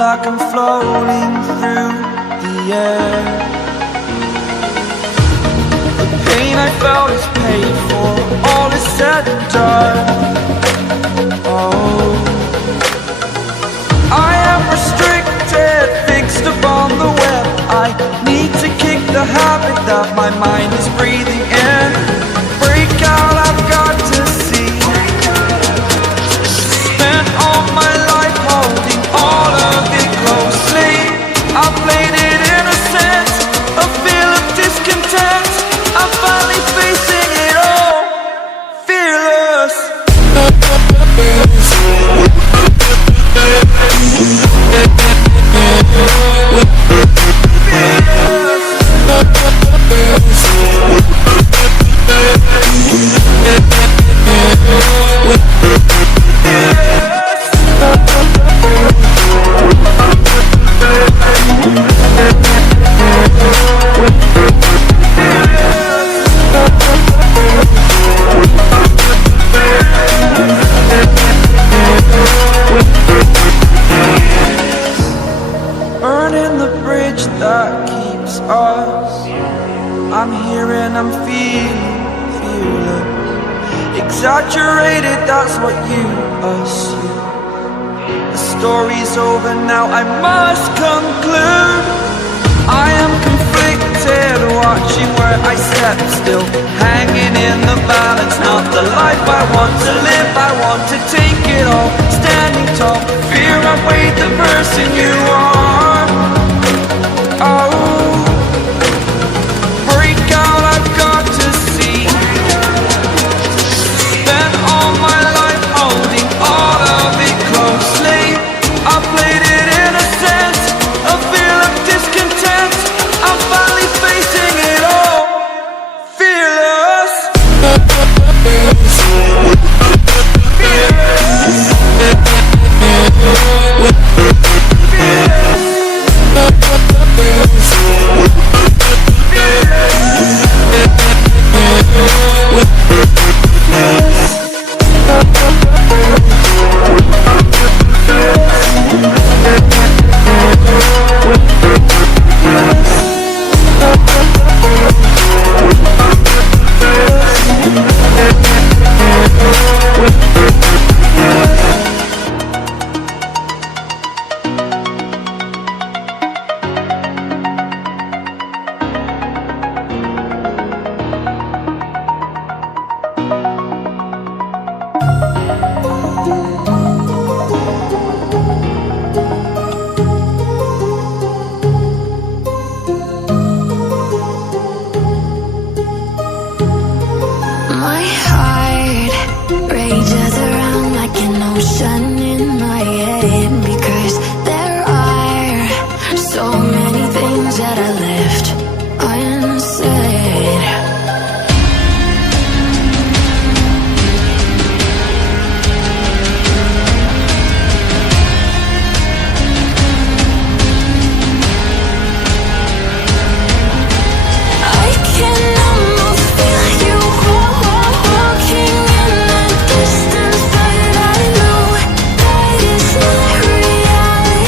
like I'm floating through the air. The pain I felt is paid for, all is said and done. Oh, I am restricted, fixed upon the web. I need to kick the habit that my mind is breathing in. Break out, I've got to see. Spent all my life holding all of it closely. I played it innocent, a feel of discontent. I'm finally facing it all, fearless. Burning the bridge that keeps us. I'm here and I'm feeling fearless. Exaggerated, that's what you assume. The story's over now, I must conclude. I am conflicted, watching where I step still, hanging in the balance. Not the life I want to live, I want to take it all. Standing tall, fear I've weighed the person you are. Oh, break out, I've got to see. Spent all my life holding all of it closely. I played it innocent, a feel of discontent. I'm finally facing it all, fearless. My heart rages around like an ocean in my head, because there are so many things that I left unsaid. I can almost feel you walking in the distance, but I know that it's not reality.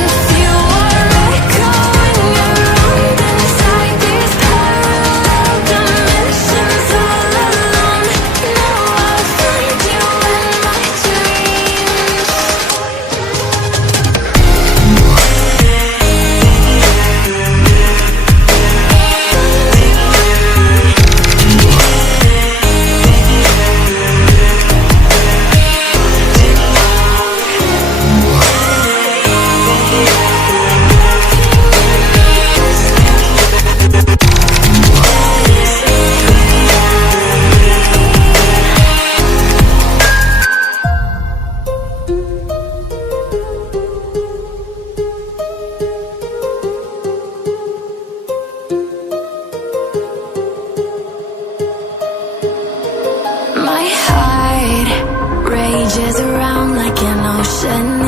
If you are echoing around inside these parallel dimensions all alone, know I'll find you in my dreams. My heart rages around like an ocean